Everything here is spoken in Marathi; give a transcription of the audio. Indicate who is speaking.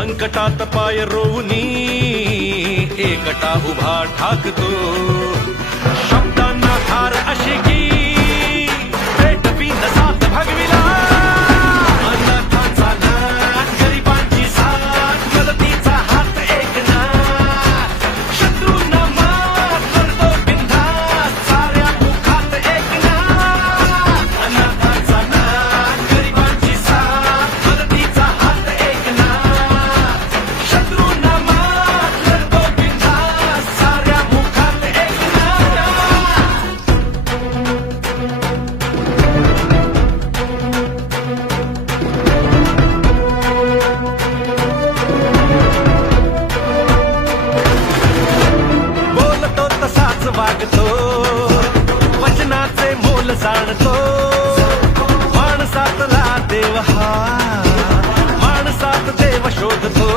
Speaker 1: संकटात पाय रोवनी एकटा उभा ठाकतो. बागतो वचनाचे मोल जाणतो. माणसातला देव हा. माणसात देव शोधतो.